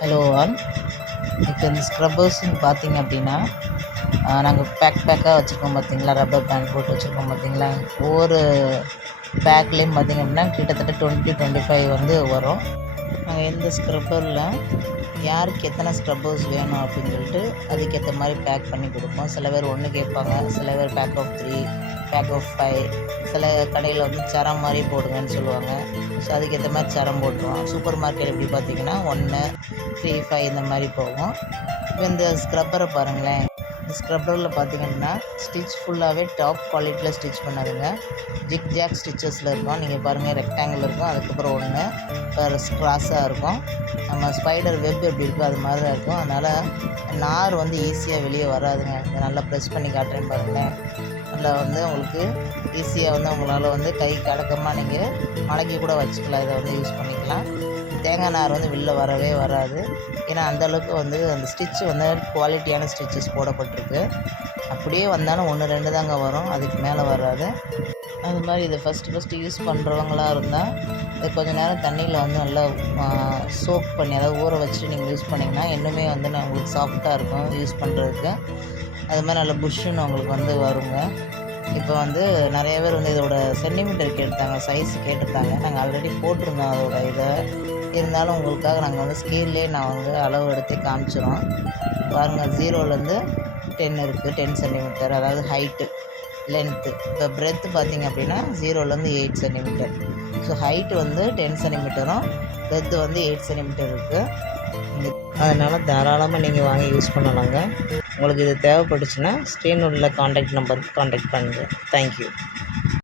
Hello all. இப்போ இந்த ஸ்க்ரப்பர்ஸ்ன்னு பார்த்தீங்க அப்படின்னா நாங்கள் பேக்காக வச்சுருக்கோம் பார்த்தீங்களா, ரப்பர் பேண்ட் போட்டு வச்சுருக்கோம் பார்த்தீங்களா. ஒவ்வொரு பேக்லேயும் பார்த்திங்க அப்படின்னா கிட்டத்தட்ட 25 வந்து வரும். நாங்கள் எந்த ஸ்க்ரப்பரில் யாருக்கு எத்தனை ஸ்க்ரப்பர்ஸ் வேணும் அப்படின்னு சொல்லிட்டு அதுக்கேற்ற மாதிரி பேக் பண்ணி கொடுப்போம். சில பேர் 1 கேட்பாங்க, சில பேர் பேக் ஆஃப் 3, பேக் ஆஃப் 5, சில கடையில் வந்து சரம் மாதிரி போடுங்கன்னு சொல்லுவாங்க. ஸோ அதுக்கேற்ற மாதிரி சரம் போட்டுருவோம். சூப்பர் மார்க்கெட் எப்படி பார்த்திங்கன்னா 1, 3, 5 இந்த மாதிரி போகும். இப்போ இந்த ஸ்க்ரப்பரை பாருங்களேன். இந்த ஸ்க்ரப்பரில் பார்த்திங்கன்னா ஸ்டிச் ஃபுல்லாகவே டாப் குவாலிட்டியில் ஸ்டிச் பண்ணாதுங்க. ஜிக் ஜாக் ஸ்டிச்சஸில் இருக்கும். நீங்கள் பாருங்கள், ரெக்டாங்கிள் இருக்கும், அதுக்கப்புறம் 1 கிராஸாக இருக்கும். நம்ம ஸ்பைடர் வெப் எப்படி இருக்கோ அது மாதிரி தான் இருக்கும். அதனால் நார் வந்து ஈஸியாக வெளியே வராதுங்க. இதை நல்லா ப்ரெஸ் பண்ணி காட்டுறேன்னு பாருங்களேன். அதில் வந்து உங்களுக்கு ஈஸியாக வந்து உங்களால் வந்து கைக்கு அடக்கமாக நீங்கள் மடக்கி கூட வச்சுக்கலாம். இதை வந்து யூஸ் பண்ணிக்கலாம். தேங்காய் நார் வந்து வெளில வரவே வராது. ஏன்னா அந்தளவுக்கு வந்து அந்த ஸ்டிச்சு வந்து குவாலிட்டியான ஸ்டிச்சஸ் போடப்பட்டிருக்கு. அப்படியே வந்தாலும் 1, 2 தாங்க வரும், அதுக்கு மேலே வராது. அது மாதிரி இதை ஃபஸ்ட்டு யூஸ் பண்ணுறவங்களா இருந்தால் இதை கொஞ்சம் நேரம் தண்ணியில் வந்து நல்லா சோக் பண்ணி, அதாவது ஊற வச்சுட்டு நீங்கள் யூஸ் பண்ணிங்கன்னா இன்னுமே வந்து உங்களுக்கு சாஃப்டாக இருக்கும் யூஸ் பண்ணுறதுக்கு. அது மாதிரி நல்லா புஷ்ஷுன்னு உங்களுக்கு வந்து வருங்க. இப்போ வந்து நிறைய பேர் வந்து இதோட சென்டிமீட்டர் கேட்டாங்க, சைஸ் கேட்டிருந்தாங்க. நாங்கள் ஆல்ரெடி போட்டிருந்தோம் அதோட இதை. இருந்தாலும் உங்களுக்காக நாங்கள் வந்து ஸ்கேல்லே நான் வந்து அளவு எடுத்து காமிச்சிரோம். பாருங்கள், 0லேருந்து 10 இருக்குது, 10 சென்டிமீட்டர், அதாவது ஹைட்டு, லென்த்து. இப்போ பிரெத்து பார்த்திங்க அப்படின்னா 0லேருந்து 8 சென்டிமீட்டர். ஸோ ஹைட்டு வந்து 10 சென்டிமீட்டரும், பிரெத்து வந்து 8 சென்டிமீட்டர் இருக்குது. அதனால் தாராளமாக நீங்கள் வாங்கி யூஸ் பண்ணலாங்க. உங்களுக்கு இது தேவைப்பட்டுச்சுன்னா ஸ்க்ரீனில் உள்ள காண்டாக்ட் நம்பருக்கு காண்டாக்ட் பண்ணுங்கள். தேங்க்யூ.